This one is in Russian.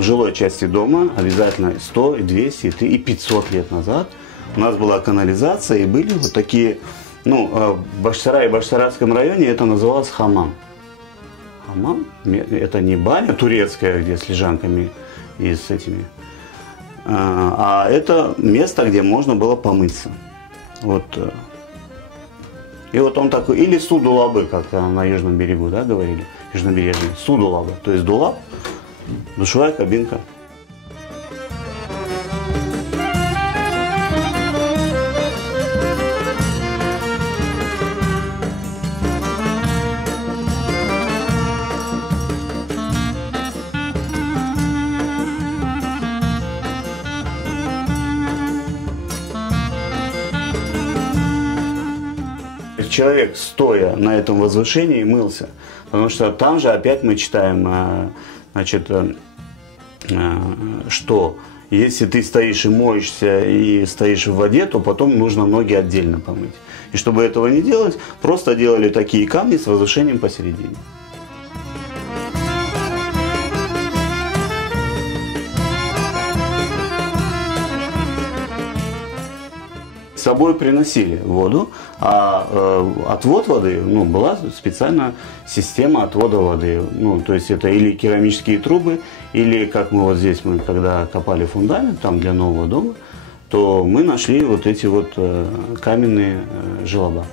в жилой части дома обязательно 100, 200, и 500 лет назад у нас была канализация, и были вот такие, ну, в Бахчисарае и Бахчисарайском районе это называлось хамам. Хамам – это не баня турецкая, где с лежанками и с этими, а это место, где можно было помыться. Вот. И вот он такой, или судулабы, как на Южном берегу, да, говорили, южнобережный, судулабы, то есть дулаб, душевая кабинка. Человек, стоя на этом возвышении, мылся. Потому что там же опять мы читаем, значит, что если ты стоишь и моешься, и стоишь в воде, то потом нужно ноги отдельно помыть. И чтобы этого не делать, просто делали такие камни с возвышением посередине. С собой приносили воду, а отвод воды, ну, была специальная система отвода воды. Ну, то есть это или керамические трубы, или как мы вот здесь, мы когда копали фундамент там для нового дома, то мы нашли вот эти вот каменные желоба.